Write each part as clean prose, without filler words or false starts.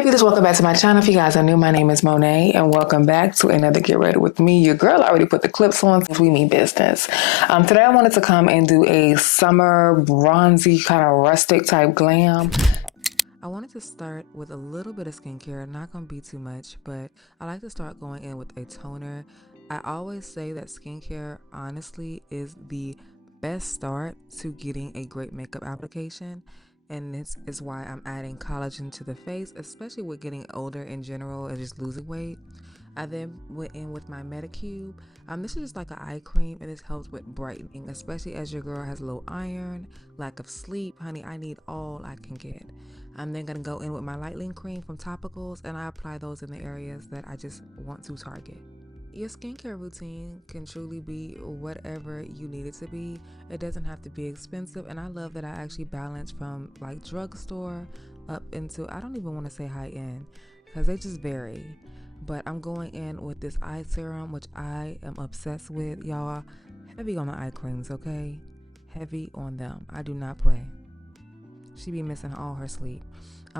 Hey beauties, welcome back to my channel. If you guys are new, my name is Monet and welcome back to another Get Ready With Me. Your girl already put the clips on since we mean business. Today I wanted to come and do a summer bronzy kind of rustic type glam. I wanted to start with a little bit of skincare, not going to be too much, but I like to start going in with a toner. I always say that skincare honestly is the best start to getting a great makeup application. And this is why I'm adding collagen to the face, especially with getting older in general and just losing weight. I then went in with my Medicube. This is just like an eye cream, and this helps with brightening, especially as your girl has low iron, lack of sleep. Honey, I need all I can get. I'm then gonna go in with my lightening cream from Topicals, and I apply those in the areas that I just want to target. Your skincare routine can truly be whatever you need it to be. It doesn't have to be expensive, and I love that I actually balance from like drugstore up into, I don't even want to say high end because they just vary. But I'm going in with this eye serum, which I am obsessed with, y'all. Heavy on the eye creams, okay? Heavy on them. I do not play. She be missing all her sleep.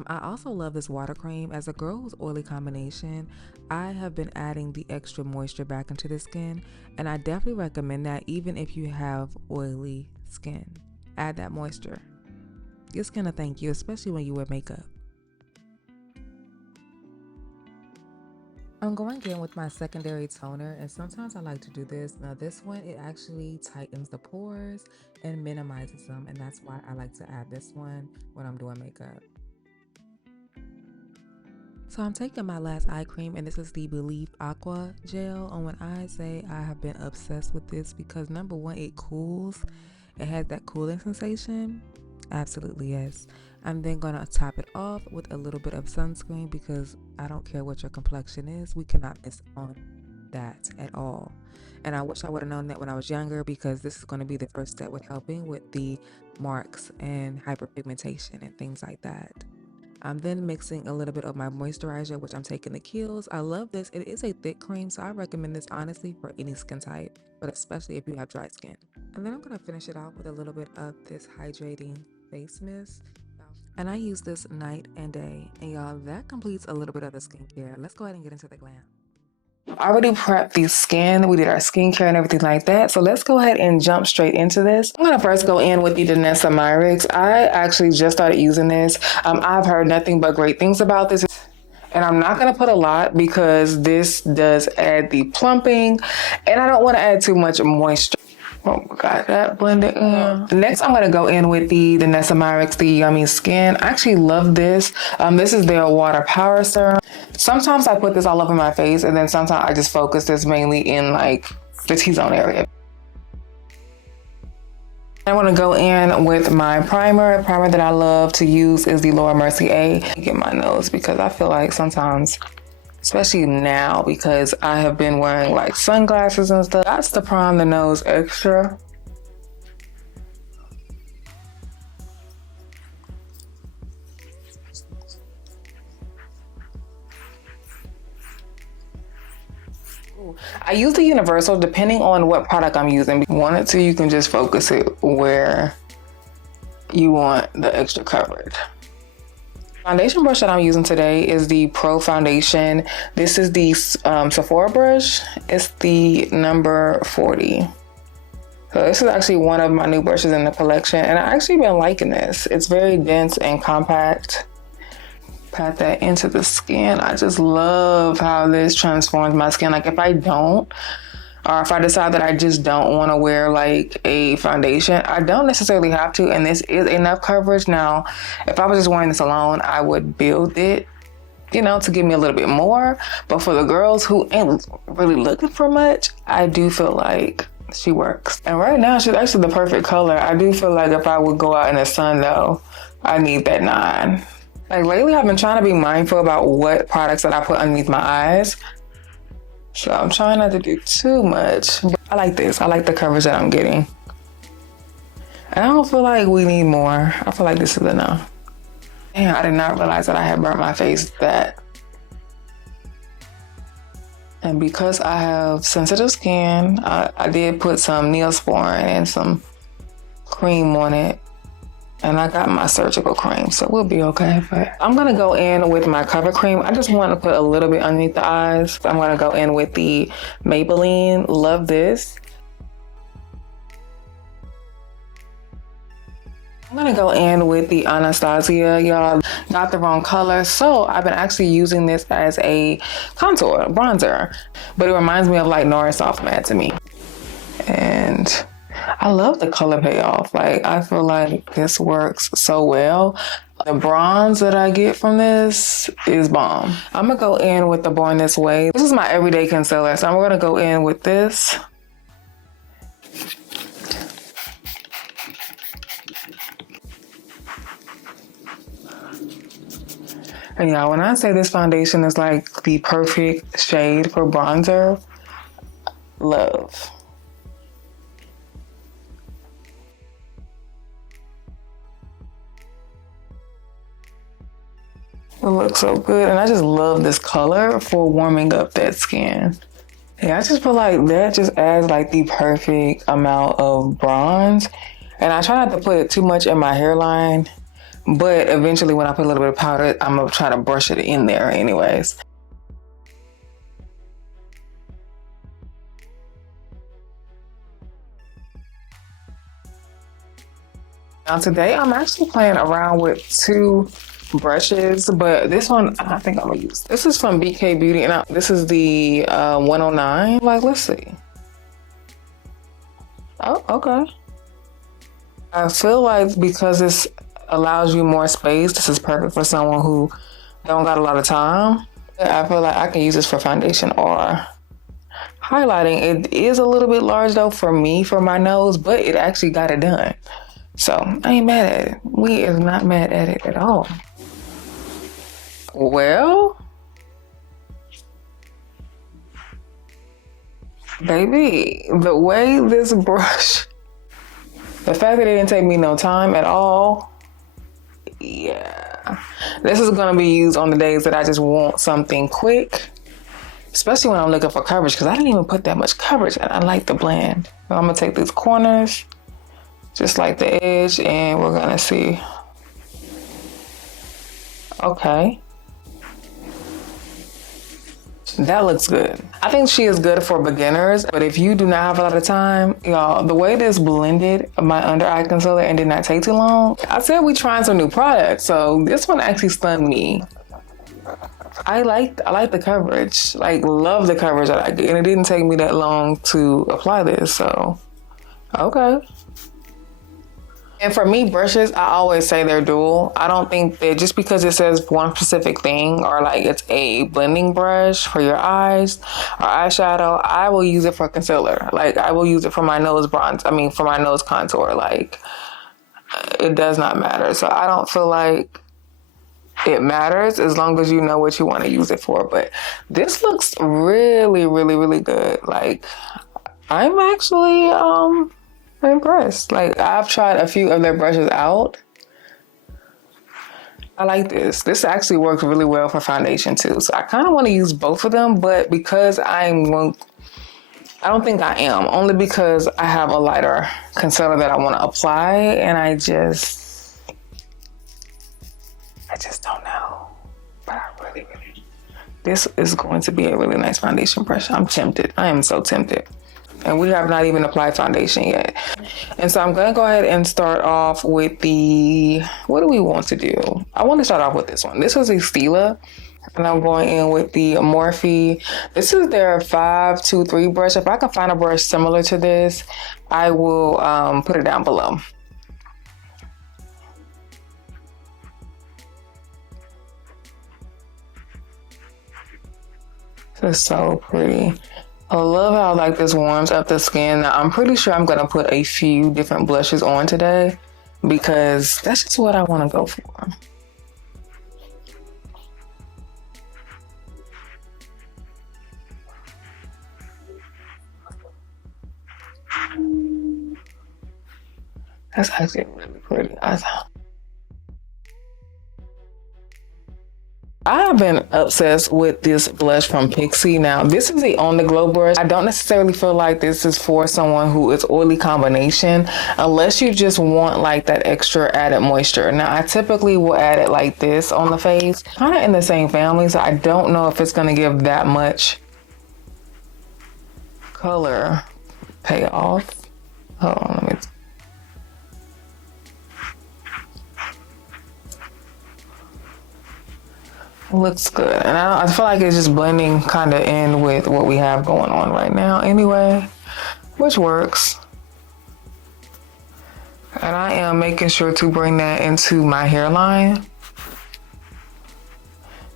I also love this water cream. As a girl who's oily combination, I have been adding the extra moisture back into the skin, and I definitely recommend that even if you have oily skin. Add that moisture. Your skin will thank you, especially when you wear makeup. I'm going in with my secondary toner, and sometimes I like to do this. Now this one, it actually tightens the pores and minimizes them, and that's why I like to add this one when I'm doing makeup. So I'm taking my last eye cream, and this is the Believe Aqua Gel. And when I say I have been obsessed with this, because number one, it cools. It has that cooling sensation. Absolutely, yes. I'm then going to top it off with a little bit of sunscreen, because I don't care what your complexion is. We cannot miss on that at all. And I wish I would have known that when I was younger, because this is going to be the first step with helping with the marks and hyperpigmentation and things like that. I'm then mixing a little bit of my moisturizer, which I'm taking the Kiehl's. I love this. It is a thick cream, so I recommend this honestly for any skin type, but especially if you have dry skin. And then I'm going to finish it off with a little bit of this hydrating face mist. And I use this night and day. And y'all, that completes a little bit of the skincare. Let's go ahead and get into the glam. I already prepped the skin. We did our skincare and everything like that. So let's go ahead and jump straight into this. I'm going to first go in with the Danessa Myrix. I actually just started using this. I've heard nothing but great things about this. And I'm not going to put a lot because this does add the plumping. And I don't want to add too much moisture. Oh, got that blended in. Next, I'm going to go in with the Danessa Myrix, the Yummy Skin. I actually love this. This is their Water Power Serum. Sometimes I put this all over my face, and then sometimes I just focus this mainly in like the T-zone area. I want to go in with my primer. A primer that I love to use is the Laura Mercier A. Get my nose because I feel like sometimes, especially now, because I have been wearing like sunglasses and stuff, that's to prime the nose extra. I use the universal depending on what product I'm using. If you want it to, you can just focus it where you want the extra coverage. Foundation brush that I'm using today is the Pro Foundation. This is the Sephora brush. It's the number 40. So this is actually one of my new brushes in the collection, and I've actually been liking this. It's very dense and compact. Pat that into the skin. I just love how this transforms my skin. Like if I don't, or if I decide that I just don't want to wear like a foundation, I don't necessarily have to, and this is enough coverage. Now, if I was just wearing this alone, I would build it, you know, to give me a little bit more. But for the girls who ain't really looking for much, I do feel like she works. And right now, she's actually the perfect color. I do feel like if I would go out in the sun though, I need that 9. Like lately, I've been trying to be mindful about what products that I put underneath my eyes. So I'm trying not to do too much. But I like this. I like the coverage that I'm getting. And I don't feel like we need more. I feel like this is enough. Damn, I did not realize that I had burnt my face that. And because I have sensitive skin, I did put some Neosporin and some cream on it. And I got my surgical cream, so we'll be okay. But I'm gonna go in with my cover cream. I just want to put a little bit underneath the eyes. I'm gonna go in with the Maybelline. Love this. I'm gonna go in with the Anastasia, y'all. Got the wrong color, so I've been actually using this as a contour bronzer, but it reminds me of like Nora Soft Matte to me. And I love the color payoff. Like, I feel like this works so well. The bronze that I get from this is bomb. I'm gonna go in with the Born This Way. This is my everyday concealer, so I'm gonna go in with this. And yeah, when I say this foundation is like the perfect shade for bronzer, love. It looks so good. And I just love this color for warming up that skin. Yeah, I just feel like that just adds like the perfect amount of bronze. And I try not to put too much in my hairline, but eventually when I put a little bit of powder, I'm gonna try to brush it in there anyways. Now today I'm actually playing around with two brushes, but this one I think I'm gonna use. This is from BK Beauty, and this is the 109. Like, let's see. Oh, okay. I feel like because this allows you more space, this is perfect for someone who don't got a lot of time. I feel like I can use this for foundation or highlighting. It is a little bit large though for me, for my nose, but it actually got it done. So I ain't mad at it. We is not mad at it at all. Well, baby, the way this brush, the fact that it didn't take me no time at all, yeah. This is gonna be used on the days that I just want something quick, especially when I'm looking for coverage, because I didn't even put that much coverage and I like the blend. So I'm gonna take these corners, just like the edge, and we're gonna see. Okay. That looks good. I think she is good for beginners, but if you do not have a lot of time, y'all, the way this blended my under eye concealer and did not take too long, I said we trying some new products, so this one actually stunned me. I like the coverage, like love the coverage that I get, and it didn't take me that long to apply this, so okay. And for me, brushes, I always say they're dual. I don't think that just because it says one specific thing or like it's a blending brush for your eyes or eyeshadow, I will use it for concealer. Like I will use it for my nose bronze. I mean, for my nose contour. Like it does not matter. So I don't feel like it matters as long as you know what you want to use it for. But this looks really, really, really good. Like I'm actually, I'm impressed. Like I've tried a few of their brushes out. I like this. This actually works really well for foundation too. So I kind of want to use both of them, but because I don't think I am, only because I have a lighter concealer that I want to apply, and I just don't know. But I really, this is going to be a really nice foundation brush. I'm tempted. I am so tempted. And we have not even applied foundation yet. And so I'm going to go ahead and start off with the, what do we want to do? I want to start off with this one. This was a Stila. And I'm going in with the Morphe. This is their 523 brush. If I can find a brush similar to this, I will put it down below. This is so pretty. I love how like this warms up the skin. Now, I'm pretty sure I'm gonna put a few different blushes on today because that's just what I want to go for. That's actually really pretty. I have been obsessed with this blush from Pixie. Now, this is the On The Glow brush. I don't necessarily feel like this is for someone who is oily combination, unless you just want like that extra added moisture. Now, I typically will add it like this on the face, kind of in the same family, so I don't know if it's going to give that much color payoff. Hold on, let me. Looks good, and I feel like it's just blending kind of in with what we have going on right now anyway, which works. And I am making sure to bring that into my hairline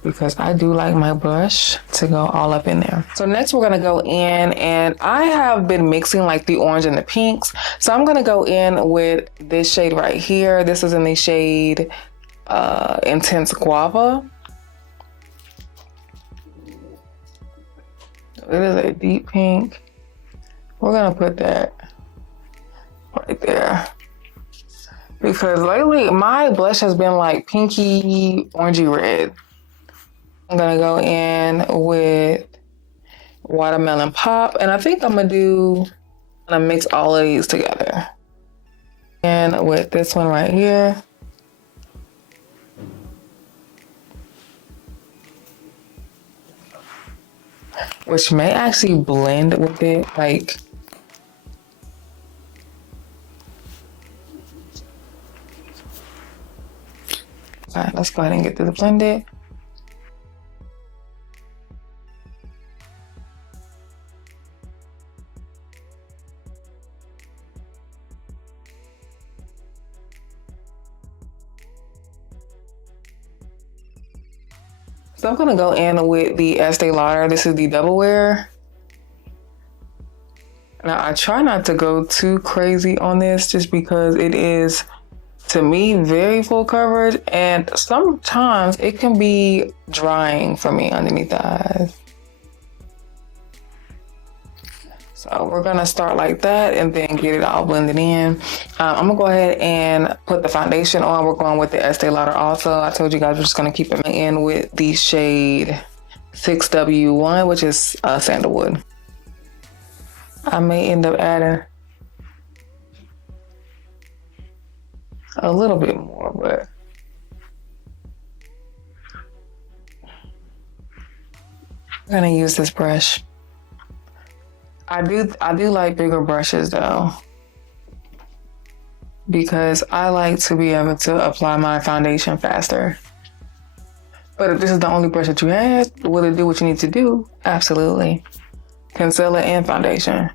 because I do like my brush to go all up in there. So next we're gonna go in, and I have been mixing like the orange and the pinks. So I'm gonna go in with this shade right here. This is in the shade Intense Guava. It is a deep pink. We're gonna put that right there. Because lately my blush has been like pinky, orangey red. I'm gonna go in with Watermelon Pop, and I think I'm gonna mix all of these together. And with this one right here. Which may actually blend with it, like. All right, let's go ahead and get this blended. So I'm gonna go in with the Estee Lauder. This is the Double Wear. Now I try not to go too crazy on this just because it is, to me, very full coverage, and sometimes it can be drying for me underneath the eyes. So we're gonna start like that and then get it all blended in. I'm gonna go ahead and put the foundation on. We're going with the Estee Lauder also. I told you guys we're just gonna keep it in with the shade 6W1, which is Sandalwood. I may end up adding a little bit more, but I'm gonna use this brush. I do like bigger brushes though, because I like to be able to apply my foundation faster. But if this is the only brush that you have, will it do what you need to do? Absolutely. Concealer and foundation.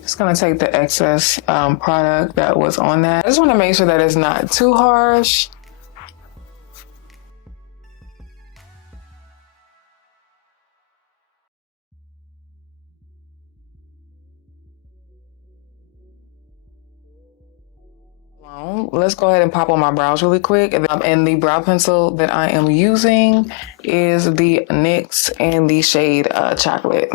Just gonna take the excess product that was on that. I just wanna make sure that it's not too harsh. Let's go ahead and pop on my brows really quick. And the brow pencil that I am using is the NYX in the shade Chocolate.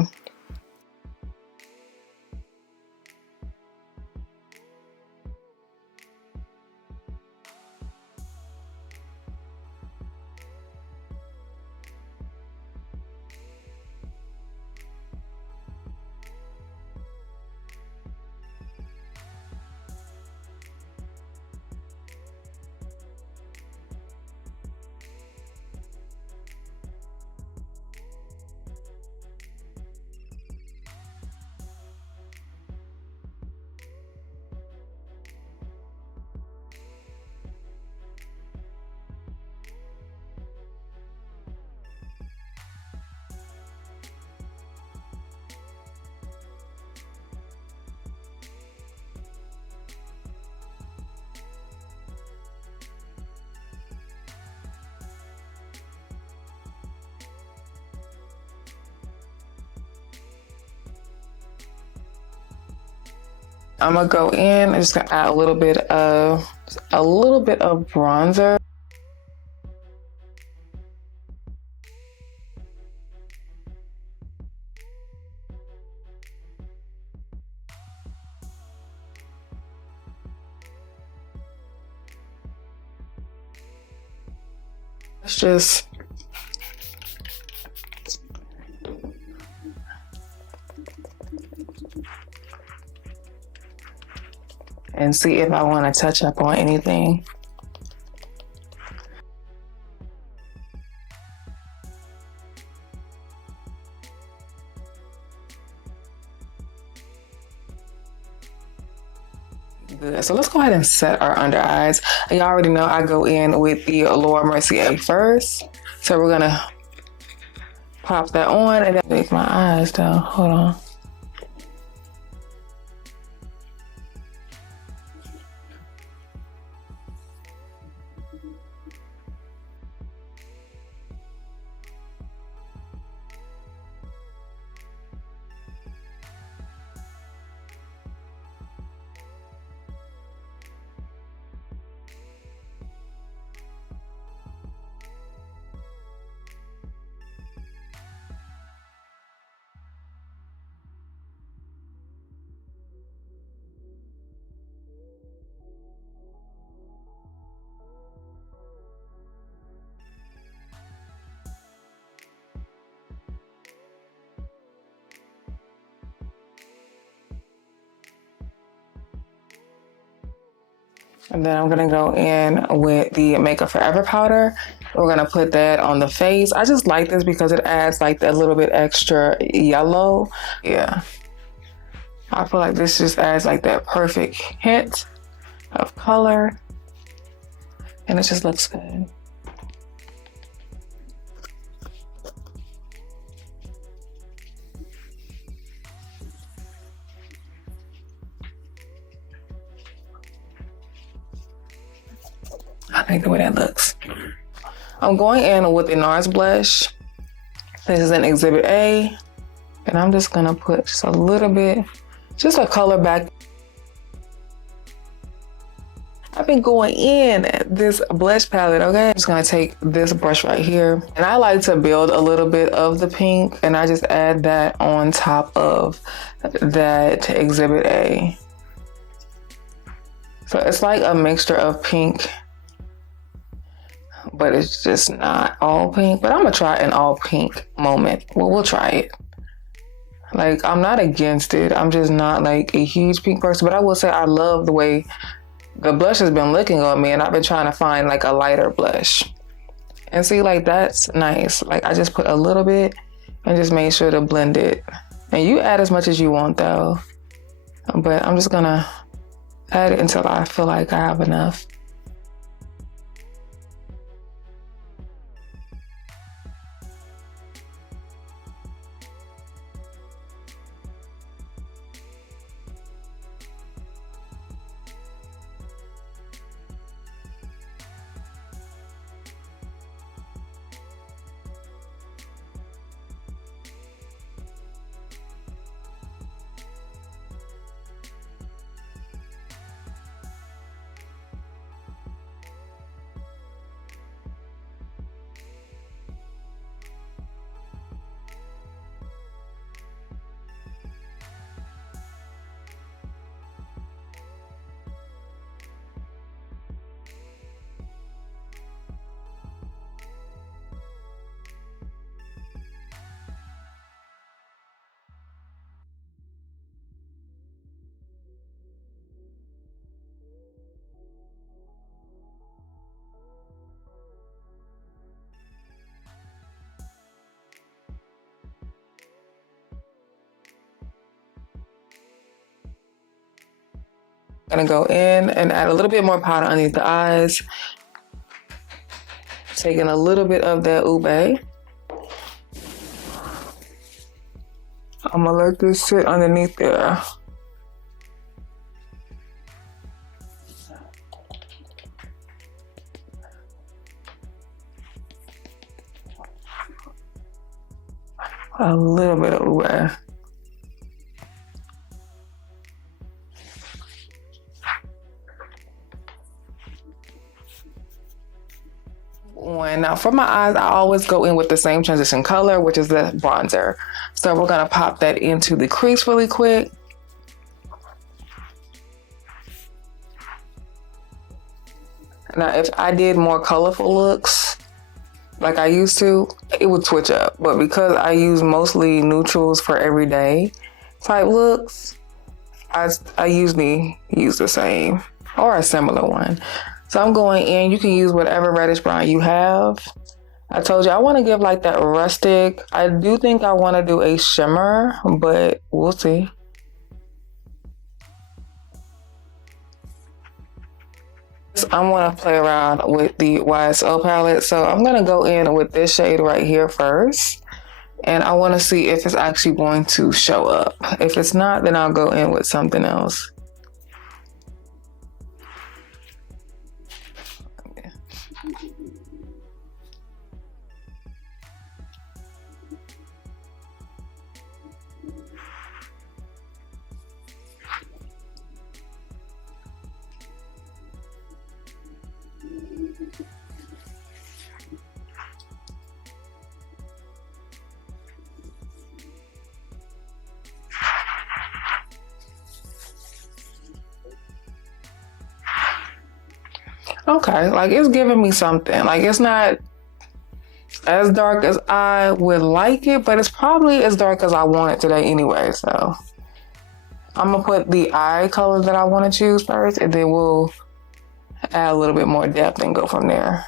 I'm gonna go in and just gonna add a little bit of bronzer. Let's just and see if I want to touch up on anything. Good. So let's go ahead and set our under eyes. You already know I go in with the Laura Mercier first. So we're gonna pop that on and then make my eyes down. Hold on. And then I'm gonna go in with the Makeup Forever powder. We're gonna put that on the face. I just like this because it adds like that little bit extra yellow. Yeah. I feel like this just adds like that perfect hint of color. And it just looks good. I think the way that looks. I'm going in with a NARS blush. This is an Exhibit A. And I'm just gonna put just a little bit, just a color back. I've been going in at this blush palette, okay? I'm just gonna take this brush right here. And I like to build a little bit of the pink and I just add that on top of that Exhibit A. So it's like a mixture of pink, but it's just not all pink. But I'm gonna try an all pink moment. Well, we'll try it. Like, I'm not against it. I'm just not like a huge pink person, but I will say I love the way the blush has been looking on me and I've been trying to find like a lighter blush. And see, like that's nice. Like I just put a little bit and just made sure to blend it. And you add as much as you want though. But I'm just gonna add it until I feel like I have enough. Gonna go in and add a little bit more powder underneath the eyes. Taking a little bit of that ube. I'm gonna let this sit underneath there. A little bit of ube. on. Now for my eyes, I always go in with the same transition color, which is the bronzer. So we're gonna pop that into the crease really quick. Now if I did more colorful looks like I used to, it would switch up. But because I use mostly neutrals for everyday type looks, I usually use the same or a similar one. So I'm going in, you can use whatever reddish brown you have. I told you I want to give like that rustic. I do think I want to do a shimmer, but we'll see. I want to play around with the YSL palette. So I'm going to go in with this shade right here first. And I want to see if it's actually going to show up. If it's not, then I'll go in with something else. Okay, like it's giving me something. Like it's not as dark as I would like it, but it's probably as dark as I want it today anyway. So I'm gonna put the eye color that I want to choose first, and then we'll add a little bit more depth and go from there.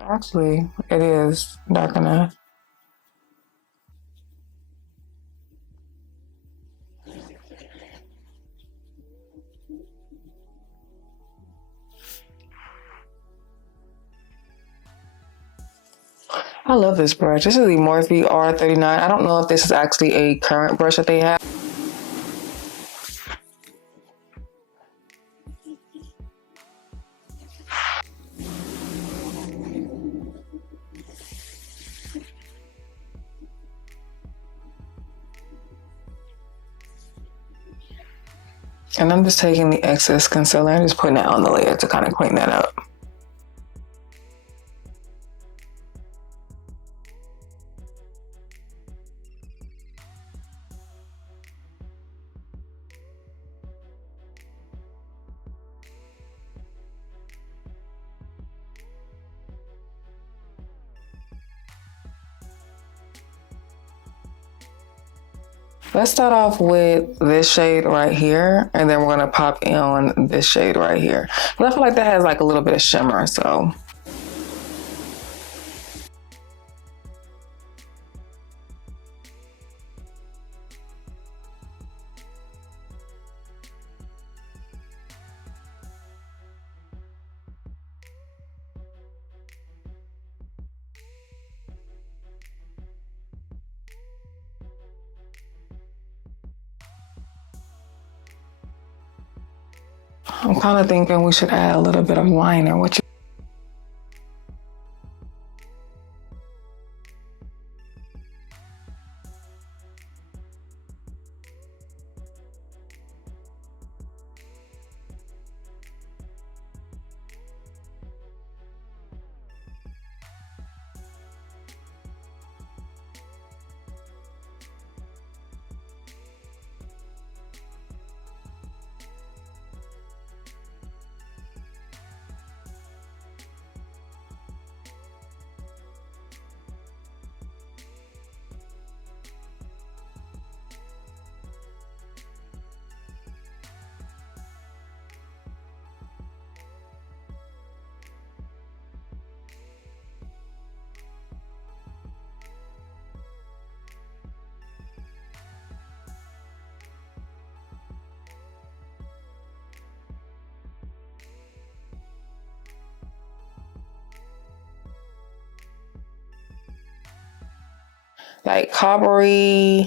Actually, it is dark enough. I love this brush. This is the Morphe R39. I don't know if this is actually a current brush that they have. And I'm just taking the excess concealer and just putting it on the lid to kind of clean that up. Let's start off with this shade right here, and then we're gonna pop in on this shade right here. But I feel like that has like a little bit of shimmer, so. I'm kind of thinking we should add a little bit of liner. What you? Like coppery,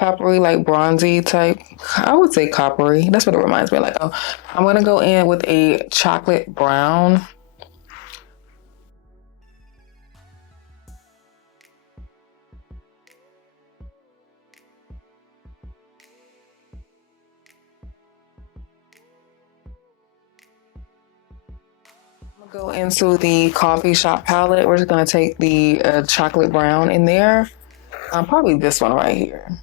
like bronzy type. I would say coppery. That's what it reminds me of. Like, oh, I'm gonna go in with a chocolate brown. Go into the coffee shop palette. We're just gonna take the chocolate brown in there. Probably this one right here.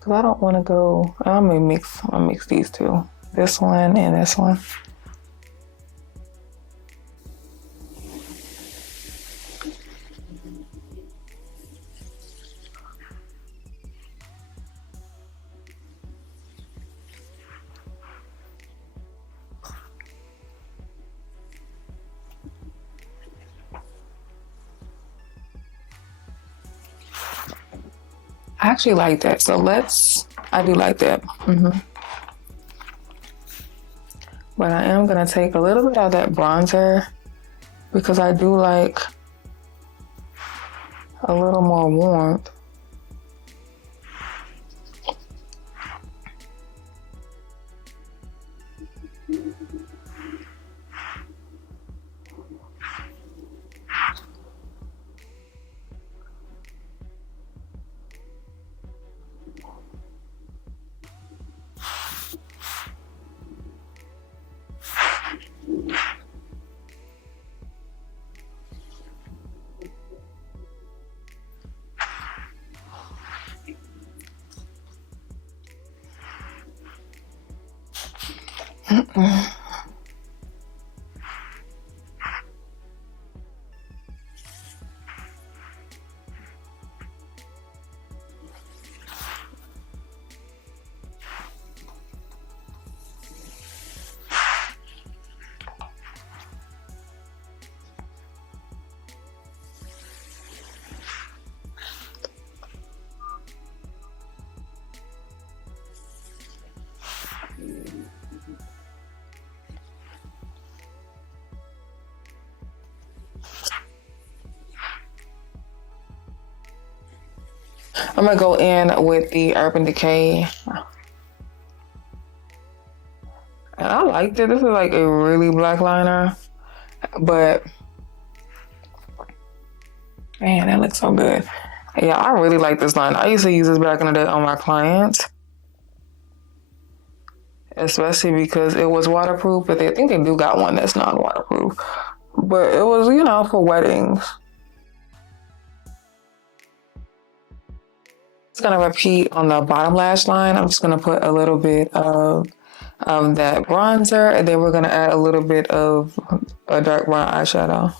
Cause I don't want to go. I'm gonna mix these two. This one and this one. I actually like that. So I do like that. But I am gonna take a little bit of that bronzer because I do like a little more warmth. I'm gonna go in with the Urban Decay. And I liked it. This is like a really black liner, but man, that looks so good. Yeah, I really like this line. I used to use this back in the day on my clients, especially because it was waterproof, but I think they do got one that's not waterproof. But it was, for weddings. Just gonna repeat on the bottom lash line. I'm just gonna put a little bit of that bronzer, and then we're gonna add a little bit of a dark brown eyeshadow.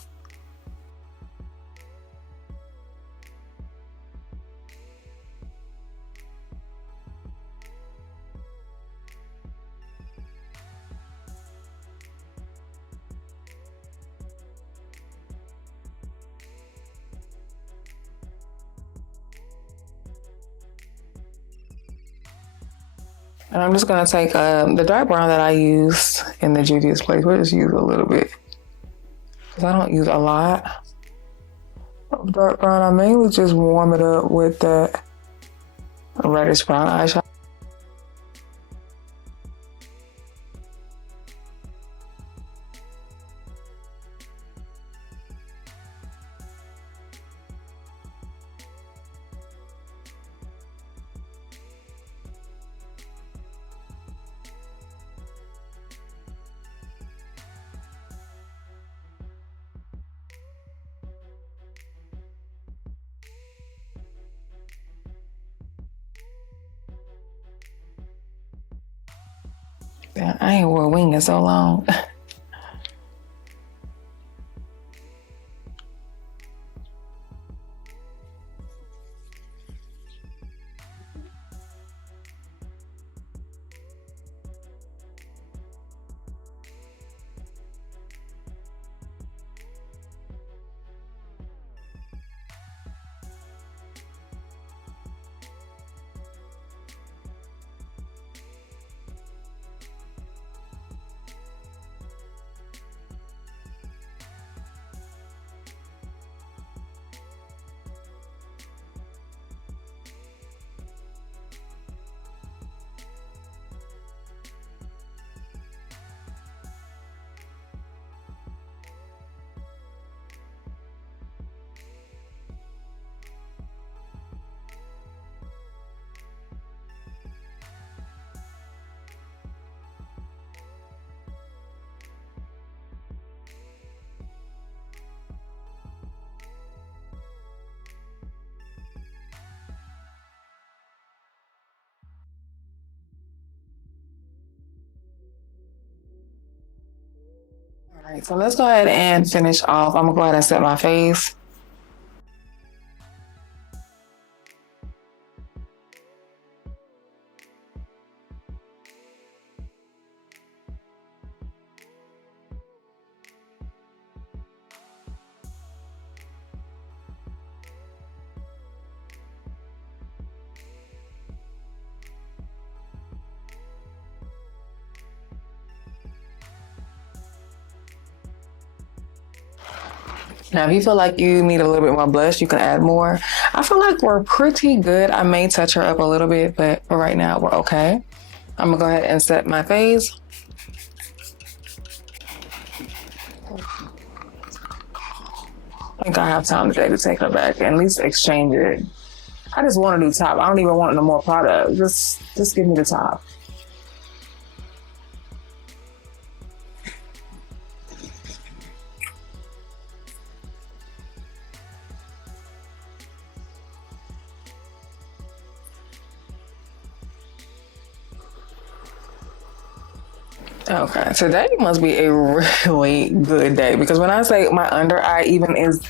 And I'm just gonna take the dark brown that I used in the Juvia's Place. We'll just use a little bit because I don't use a lot of dark brown. I mainly just warm it up with that reddish brown eyeshadow. I ain't wore a wing in so long. All right, so let's go ahead and finish off. I'm gonna go ahead and set my face. Now, if you feel like you need a little bit more blush, you can add more. I feel like we're pretty good. I may touch her up a little bit, but for right now, we're okay. I'm gonna go ahead and set my face. I think I have time today to take her back and at least exchange it. I just want to do top. I don't even want no more product. Just give me the top. Okay, today must be a really good day because when I say my under eye even is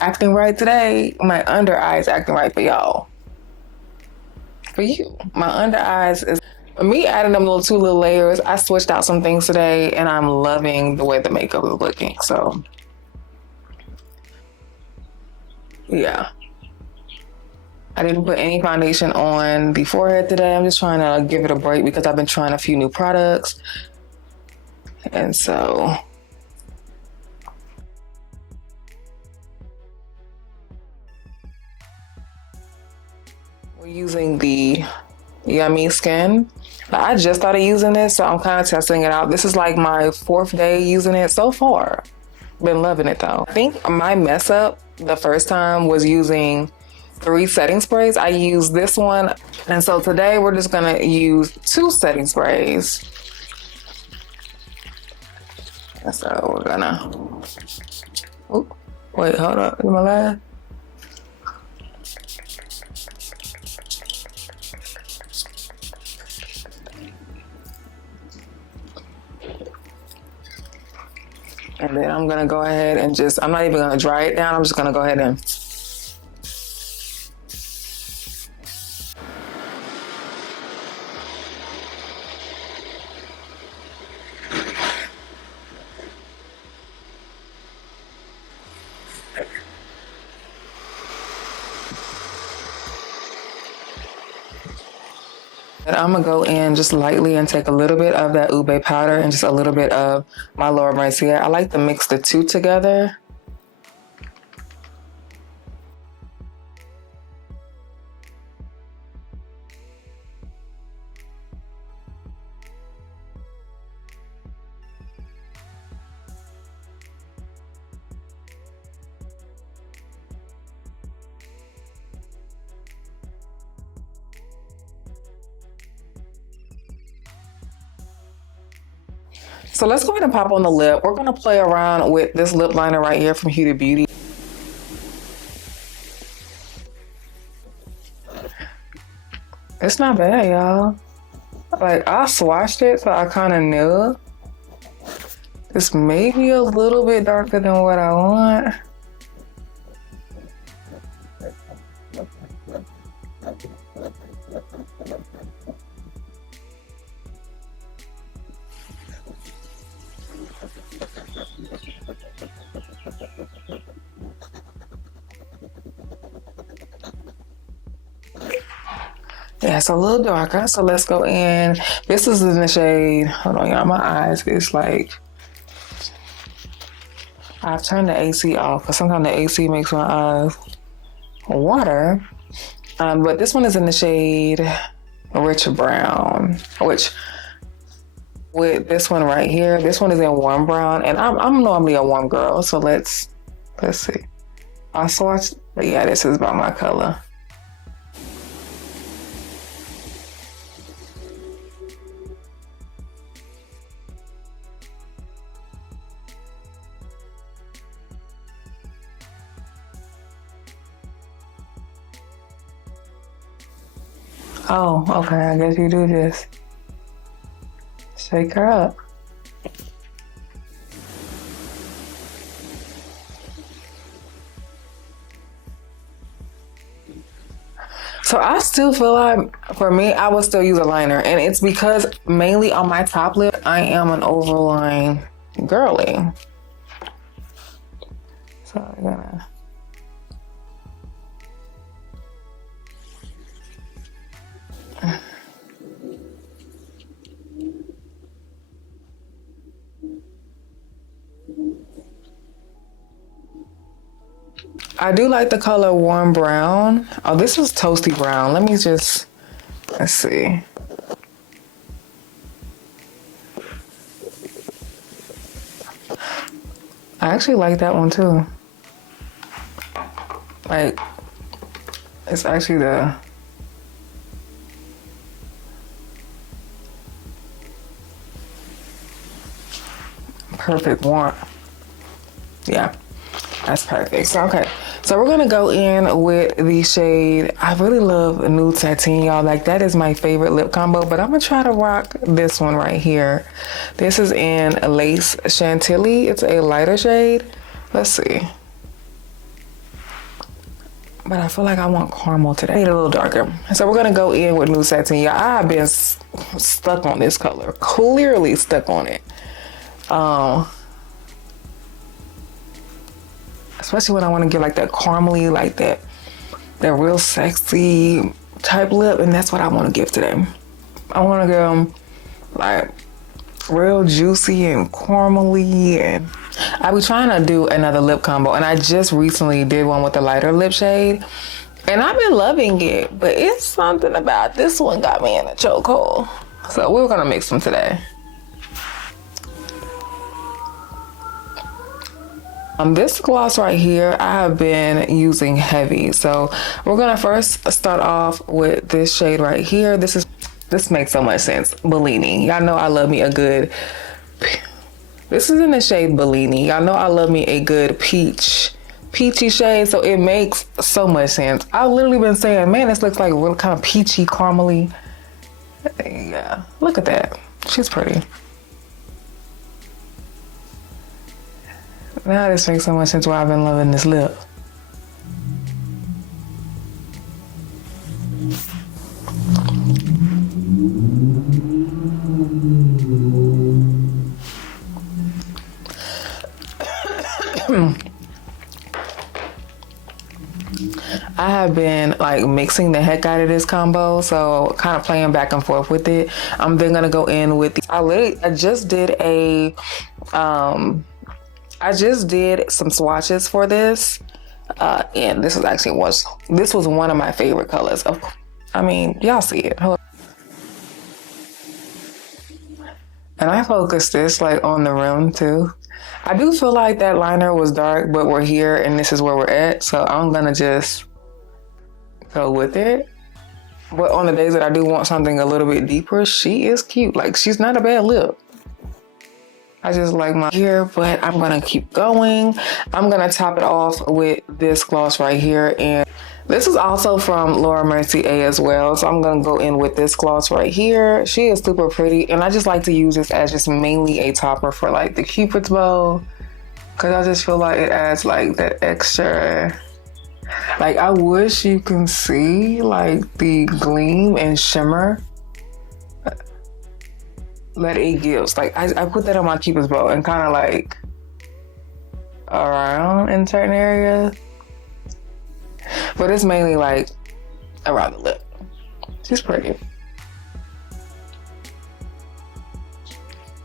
acting right today, my under eye is acting right for y'all. For you, my under eyes is me adding them two little layers. I switched out some things today, and I'm loving the way the makeup is looking. So, yeah. I didn't put any foundation on the forehead today. I'm just trying to give it a break because I've been trying a few new products. And so we're using the Yummy Skin. I just started using this, so I'm kind of testing it out. This is like my 4th day using it so far. Been loving it though. I think my mess up the first time was using 3 setting sprays. I used this one. And so today we're just gonna use 2 setting sprays. So we're gonna, oh, wait, hold up, am I live? And then I'm gonna go ahead and I'm not even gonna dry it down, I'm just gonna go ahead and I'm gonna go in just lightly and take a little bit of that ube powder and just a little bit of my Laura Mercier. I like to mix the 2 together. So let's go ahead and pop on the lip. We're gonna play around with this lip liner right here from Huda Beauty. It's not bad, y'all. Like, I swatched it, so I kind of knew. It's maybe a little bit darker than what I want. Yeah, it's a little darker, so let's go in. This is in the shade, hold on, y'all, my eyes, it's like, I've turned the AC off, because sometimes the AC makes my eyes water. But this one is in the shade Rich Brown, which with this one right here, this one is in warm brown, and I'm normally a warm girl, so let's see. I swatched, but yeah, this is about my color. Oh, okay, I guess you do just shake her up. So I still feel like, for me, I would still use a liner. And it's because mainly on my top lip, I am an overline girly. So I'm gonna... I do like the color warm brown. Oh, this is toasty brown. Let me just, let's see. I actually like that one too. Like, it's actually the perfect warmth. Yeah, that's perfect. So, okay. So we're gonna go in with the shade. I really love Nude Sateen, y'all. Like, that is my favorite lip combo, but I'm gonna try to rock this one right here. This is in Lace Chantilly. It's a lighter shade. Let's see. But I feel like I want caramel today. I need a little darker. So we're gonna go in with Nude Sateen. Yeah, I've been stuck on this color. Clearly stuck on it. Especially when I want to get like that caramely, like that real sexy type lip, and that's what I want to give today. I want to go like real juicy and caramely, and I be trying to do another lip combo, and I just recently did one with a lighter lip shade, and I've been loving it, but it's something about this one got me in a chokehold. So we're gonna mix them today. This gloss right here, I have been using heavy. So we're gonna first start off with this shade right here. This makes so much sense. Bellini. Y'all know I love me a good, this is in the shade Bellini. Y'all know I love me a good peachy shade. So it makes so much sense. I've literally been saying, man, this looks like real kind of peachy, caramely. Yeah, look at that. She's pretty. Now this makes so much sense why I've been loving this lip. I have been like mixing the heck out of this combo, so kind of playing back and forth with it. I'm then gonna go in with I just did a I just did some swatches for this, and this was one of my favorite colors. I mean, y'all see it. And I focused this like on the rim too. I do feel like that liner was dark, but we're here and this is where we're at, so I'm gonna just go with it. But on the days that I do want something a little bit deeper, she is cute. Like, she's not a bad lip. I just like my hair, but I'm gonna keep going. I'm gonna top it off with this gloss right here. And this is also from Laura Mercier as well. So I'm gonna go in with this gloss right here. She is super pretty. And I just like to use this as just mainly a topper for like the Cupid's bow. Cause I just feel like it adds like that extra, like I wish you can see like the gleam and shimmer that it gives. Like I put that on my Cupid's bow and kind of like around in certain areas, but it's mainly like around the lip. She's pretty.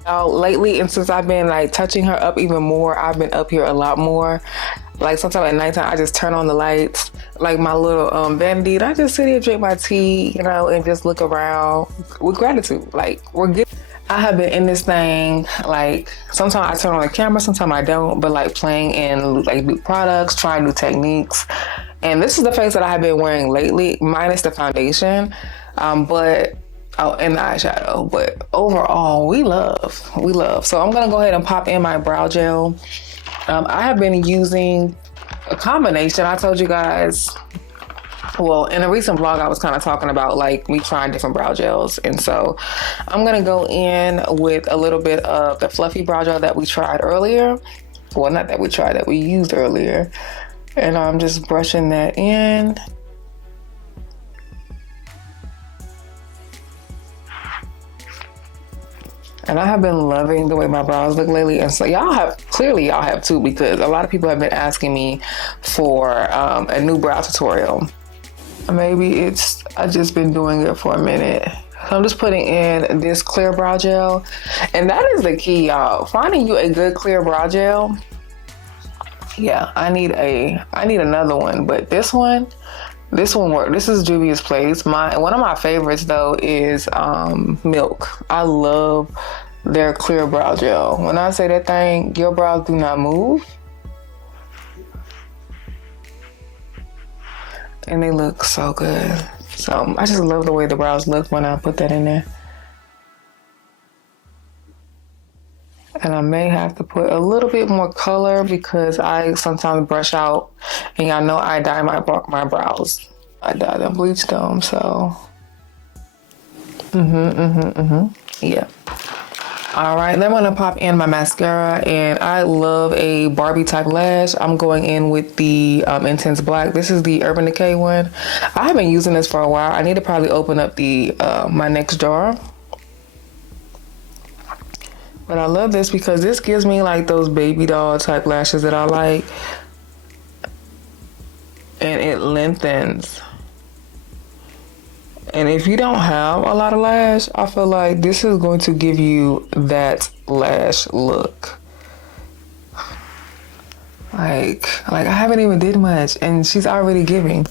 Now lately, and since I've been like touching her up even more, I've been up here a lot more. Like sometimes at nighttime, I just turn on the lights, like my little vanity, and I just sit here, drink my tea, you know, and just look around with gratitude. Like, we're good. I have been in this thing, like, sometimes I turn on the camera, sometimes I don't, but like playing in like new products, trying new techniques. And this is the face that I have been wearing lately, minus the foundation, and the eyeshadow. But overall, we love. So I'm gonna go ahead and pop in my brow gel. I have been using a combination. I told you guys, well, in a recent vlog, I was kind of talking about like me trying different brow gels. And so I'm going to go in with a little bit of the fluffy brow gel that we tried earlier. Well, not that we tried, that we used earlier. And I'm just brushing that in. And I have been loving the way my brows look lately. And so y'all have too, because a lot of people have been asking me for a new brow tutorial. Maybe I just been doing it for a minute. So I'm just putting in this clear brow gel. And that is the key, y'all. Finding you a good clear brow gel. Yeah, I need another one, but this one worked. This is Juvia's Place. One of my favorites though is Milk. I love their clear brow gel. When I say that thing, your brows do not move. And they look so good. So I just love the way the brows look when I put that in there. And I may have to put a little bit more color because I sometimes brush out, and y'all know I dye my brows. I dye them, bleach them, so. Yeah. All right, then I'm gonna pop in my mascara, and I love a Barbie type lash. I'm going in with the Intense Black. This is the Urban Decay one. I have been using this for a while. I need to probably open up my next jar. But I love this because this gives me like those baby doll type lashes that I like. And it lengthens. And if you don't have a lot of lash, I feel like this is going to give you that lash look. Like I haven't even did much and she's already giving.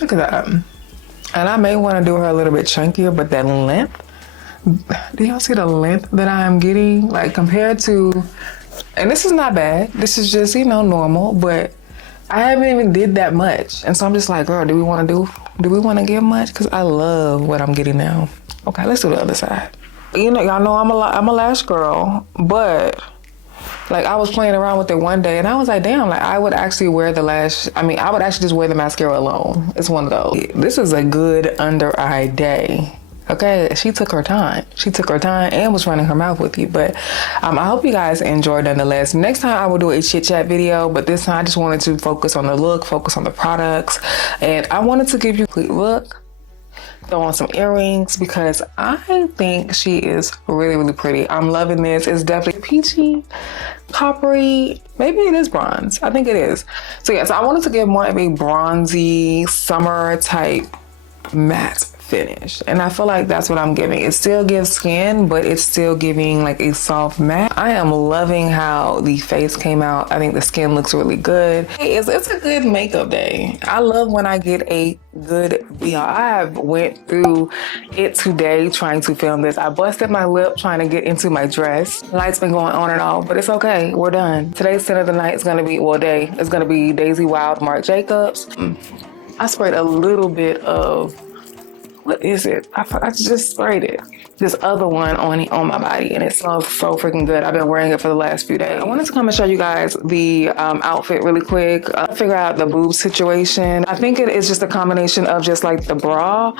Look at that. And I may want to do her a little bit chunkier, but that length, do y'all see the length that I'm getting? Like compared to, and this is not bad. This is just, normal, but I haven't even did that much. And so I'm just like, girl, do we want to give much? Because I love what I'm getting now. Okay, let's do the other side. Y'all know I'm a lash girl, but like I was playing around with it one day and I was like, damn, like I would actually wear the lash. I would actually just wear the mascara alone. It's one of those. This is a good under eye day. Okay, she took her time. And was running her mouth with you. But I hope you guys enjoyed nonetheless. Next time I will do a chit chat video, but this time I just wanted to focus on the look, focus on the products. And I wanted to give you a quick look. Throw on some earrings because I think she is really, really pretty. I'm loving this. It's definitely peachy, coppery. Maybe it is bronze. I think it is. So yes, I wanted to give more of a bronzy summer type matte finish, and I feel like that's what I'm giving. It still gives skin, but it's still giving like a soft matte. I am loving how the face came out. I think the skin looks really good. It's a good makeup day. I love when I get a good VR. I have went through it today trying to film this. I busted my lip trying to get into my dress. Light's been going on and off, but it's okay. We're done. Today's scent of the night is gonna be, it's gonna be Daisy Wild Marc Jacobs. I sprayed a little bit of, what is it? I just sprayed it. This other one on my body, and it smells so freaking good. I've been wearing it for the last few days. I wanted to come and show you guys the outfit really quick. Figure out the boob situation. I think it is just a combination of just like the bra,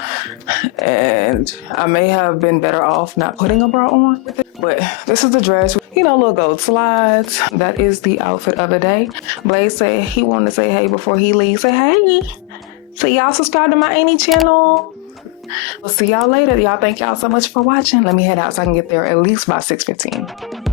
and I may have been better off not putting a bra on with it. But this is the dress. Little gold slides. That is the outfit of the day. Blaze said he wanted to say hey before he leaves. Say hey. So y'all subscribe to my Annie channel. We'll see y'all later. Y'all, thank y'all so much for watching. Let me head out so I can get there at least by 6:15.